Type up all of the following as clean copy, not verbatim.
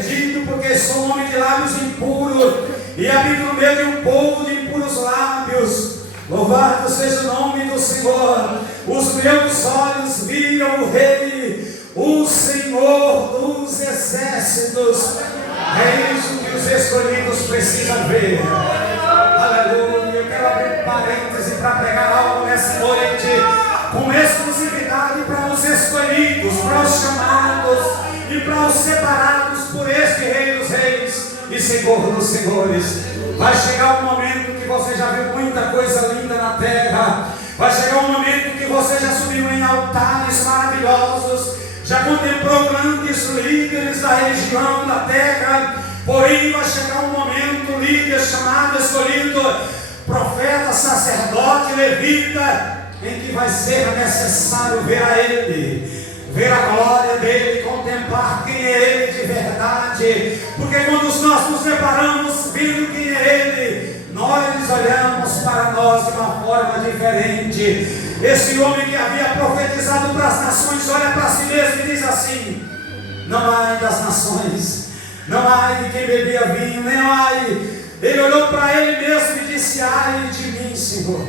perdido, porque sou um homem de lábios impuros e habito no meio de um povo de impuros lábios. Louvado seja o nome do Senhor. Os meus olhos viram o Rei, o Senhor dos exércitos. É isso que os escolhidos precisam ver. Aleluia. Eu quero abrir parênteses para pregar algo nessa noite, com exclusividade para os escolhidos, para os chamados e para os separados por este Rei dos Reis e Senhor dos Senhores. Vai chegar um momento que você já viu muita coisa linda na terra. Vai chegar um momento que você já subiu em altares maravilhosos, já contemplou grandes líderes da região, da terra. Porém vai chegar um momento, líder chamado, escolhido, profeta, sacerdote, levita, em que vai ser necessário ver a Ele, ver a glória dEle, contemplar quem é Ele de verdade. Porque quando nós nos deparamos vendo quem é Ele, nós olhamos para nós de uma forma diferente. Esse homem que havia profetizado para as nações olha para si mesmo e diz assim: não ai das nações, não ai de quem bebia vinho, nem ai. Ele olhou para ele mesmo e disse: ai de mim, Senhor.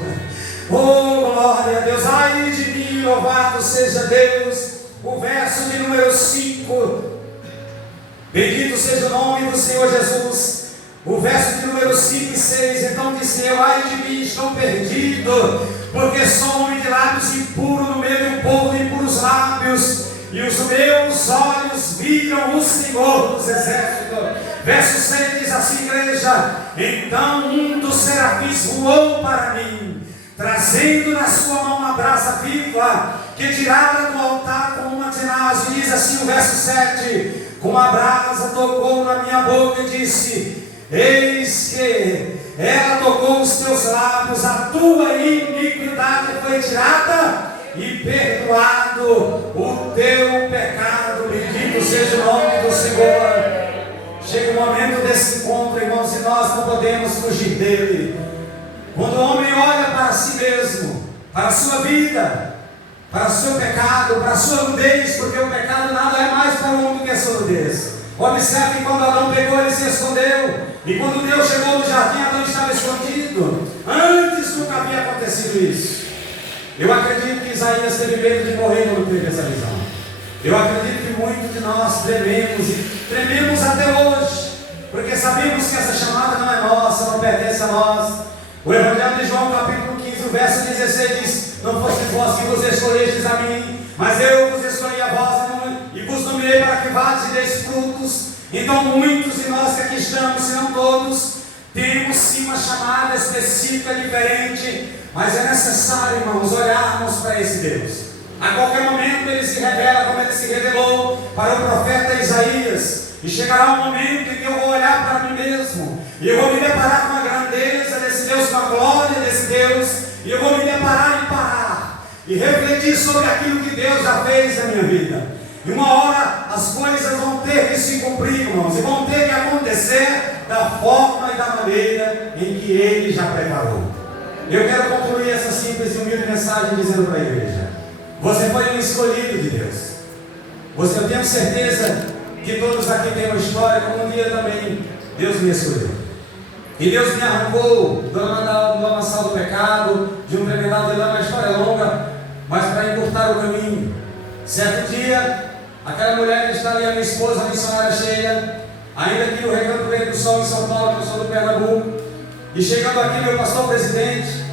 Oh, glória a Deus, ai de mim, louvado seja Deus. O verso de número 5, bendito seja o nome do Senhor Jesus. O verso de número 5 e 6, então disse eu: ai de mim, estou perdido, porque sou homem de lábios impuro, no meio de um povo de impuros lábios, e os meus olhos viram o Senhor dos exércitos. Verso 6 diz assim, igreja: então um dos serafins voou para mim, trazendo na sua mão uma brasa viva, que tirara do altar com uma tenaz. E diz assim o verso 7, com a brasa tocou na minha boca e disse: eis que ela tocou os teus lábios, a tua iniquidade foi tirada e perdoado o teu pecado. Bendito seja o nome do Senhor. Chega o momento desse encontro, irmãos, e nós não podemos fugir dele. Quando o homem olha para si mesmo, para a sua vida, para o seu pecado, para a sua nudez, porque o pecado nada é mais para o homem do que a sua nudez. Observe que quando Adão pegou, ele se escondeu. E quando Deus chegou no jardim, Adão estava escondido. Antes nunca havia acontecido isso. Eu acredito que Isaías teve medo de morrer quando teve essa visão. Eu acredito que muitos de nós trememos, e trememos até hoje, porque sabemos que essa chamada não é nossa, não pertence a nós. O Evangelho de João, capítulo 15, o verso 16 diz: não fosse vós que vos escolhestes a mim, mas eu vos escolhi a vós e vos nomeei para que vades e deis frutos. Então muitos de nós que aqui estamos, se não todos, temos sim uma chamada específica, diferente, mas é necessário, irmãos, olharmos para esse Deus. A qualquer momento ele se revela, como ele se revelou para o profeta Isaías. E chegará um momento em que eu vou olhar para mim mesmo, e eu vou me deparar com a grandeza desse Deus, com a glória desse Deus, e eu vou me deparar e parar, e refletir sobre aquilo que Deus já fez na minha vida. E uma hora as coisas vão ter que se cumprir, irmãos, e vão ter que acontecer da forma e da maneira em que Ele já preparou. Eu quero concluir essa simples e humilde mensagem dizendo para a igreja: você foi um escolhido de Deus. Eu tenho certeza que todos aqui têm uma história, como um dia também Deus me escolheu. E Deus me arrancou do lamaçal do pecado, de um tremedal de lama. A história é longa, mas para encurtar o caminho, certo dia, aquela mulher que está ali, a minha esposa, a missionária Sheila, ainda aqui no Recanto Verde do Sol em São Paulo, que eu sou do Pernambuco, e chegando aqui, meu pastor presidente,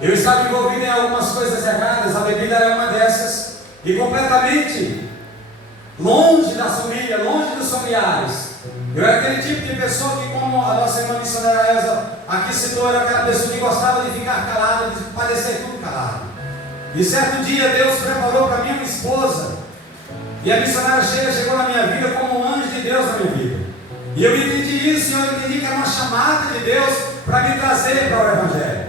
eu estava envolvido em algumas coisas erradas, a bebida era uma dessas, e completamente longe da família, longe dos familiares. Eu era aquele tipo de pessoa que, como a nossa irmã missionária Elza aqui citou, era aquela pessoa que gostava de ficar calada, de parecer tudo calado. E certo dia Deus preparou para mim uma esposa, e a missionária Sheila chegou na minha vida como um anjo de Deus na minha vida. E eu entendi isso, e eu entendi que era uma chamada de Deus para me trazer para o Evangelho.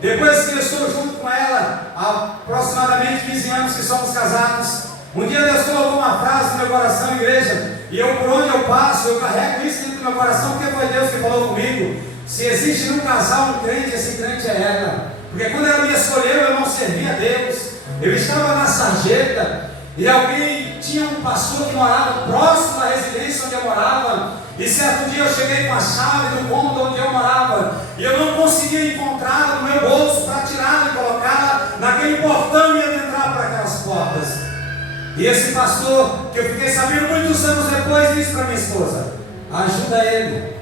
Depois que eu estou junto com ela, há aproximadamente 15 anos que somos casados, um dia Deus colocou uma frase no meu coração, igreja, e eu, por onde eu passo, eu carrego isso dentro do meu coração, porque foi Deus que falou comigo: se existe num casal um crente, esse crente é ela. Porque quando ela me escolheu, eu não servia a Deus, eu estava na sarjeta, e alguém tinha um pastor que morava próximo da residência onde eu morava. E certo dia eu cheguei com a chave do cômodo onde eu morava. E eu não conseguia encontrá-la no meu bolso para tirá-la e colocá-la naquele portão e adentrar para aquelas portas. E esse pastor, que eu fiquei sabendo muitos anos depois, disse para minha esposa: ajuda ele,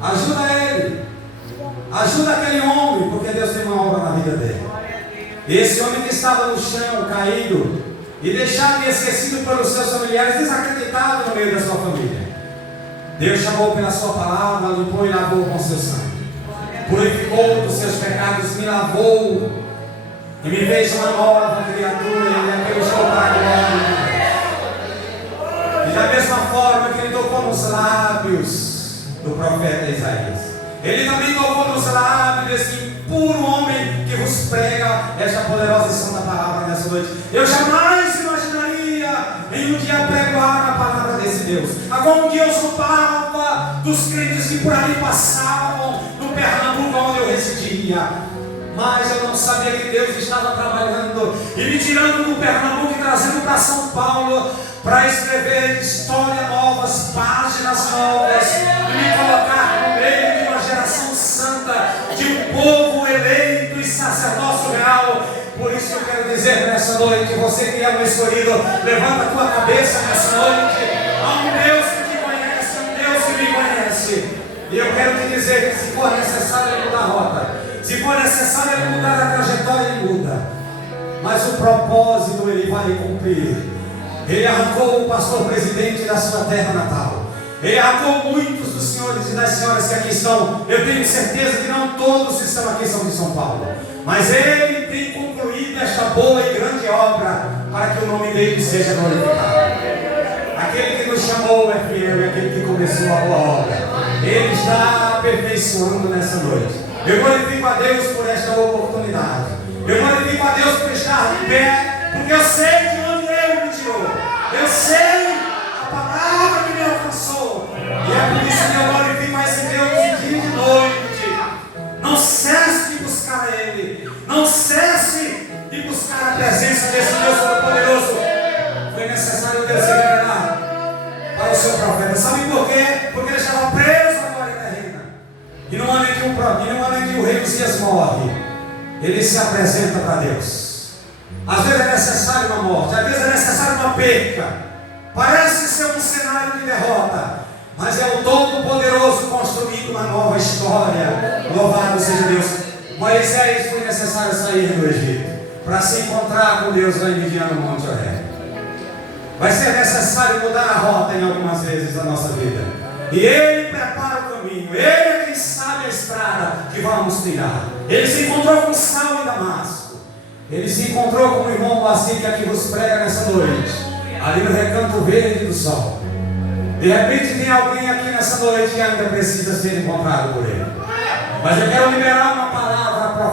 ajuda ele, ajuda aquele homem, porque Deus tem uma obra na vida dele. E esse homem que estava no chão, caído, e deixado e esquecido pelos seus familiares, desacreditado no meio da sua família, Deus chamou pela sua palavra, limpou e lavou com seu sangue, purificou dos seus pecados, me lavou e me fez uma nova criatura. E aquele estou para a glória. E da mesma forma que ele tocou nos lábios do profeta Isaías, ele também tocou nos lábios desse puro homem que vos prega esta poderosa e santa palavra nessa noite. Eu jamais imaginaria em um dia pregoar a palavra desse Deus. Agora um dia eu zombava dos crentes que por ali passavam no Pernambuco onde eu residia. Mas eu não sabia que Deus estava trabalhando e me tirando do Pernambuco e trazendo para São Paulo para escrever histórias novas, páginas novas, e me colocar no meio de uma geração santa, de um povo eleito e sacerdócio real. Por isso eu quero dizer nessa noite, você que é um escolhido, levanta a tua cabeça nessa noite. Há um Deus que te conhece, um Deus que me conhece. E eu quero te dizer que se for necessário mudar a rota, se for necessário mudar a trajetória, ele muda. Mas o propósito ele vai cumprir. Ele arrancou o pastor presidente da sua terra natal. Ele arrancou muitos dos senhores e das senhoras que aqui estão. Eu tenho certeza que não todos que estão aqui são de São Paulo. Mas ele tem concluído esta boa e grande obra para que o nome dele seja glorificado. Aquele que nos chamou é fiel, e aquele que começou a boa obra, ele está aperfeiçoando nessa noite. Eu glorifico a Deus por esta oportunidade. Eu glorifico a Deus por estar de pé, porque eu sei de onde Ele me tirou. Eu sei a palavra que me alcançou. E é por isso que eu glorifico a esse Deus de dia e de noite. Não cesse de buscar a Ele. Não cesse de buscar a presença desse Deus Todo-Poderoso. Foi necessário Deus se revelar para o seu profeta. Sabe por quê? Porque ele estava preso agora terrena. E no ano em que o rei Uzias morre, ele se apresenta para Deus. Às vezes é necessário uma morte, às vezes é necessário uma perca. Parece ser um cenário de derrota, mas é o Todo-Poderoso construindo uma nova história. Louvado seja Deus. Moisés foi necessário sair do Egito para se encontrar com Deus lá em Midian, no Monte Horebe. Vai ser necessário mudar a rota em algumas vezes da nossa vida. E Ele prepara o caminho. Ele é quem sabe a estrada que vamos trilhar. Ele se encontrou com Saulo em Damasco. Ele se encontrou com o irmão Moacir que aqui vos prega nessa noite, ali no Recanto Verde do Sol. De repente tem alguém aqui nessa noite que ainda precisa ser encontrado por Ele. Mas eu quero liberar uma palavra profética.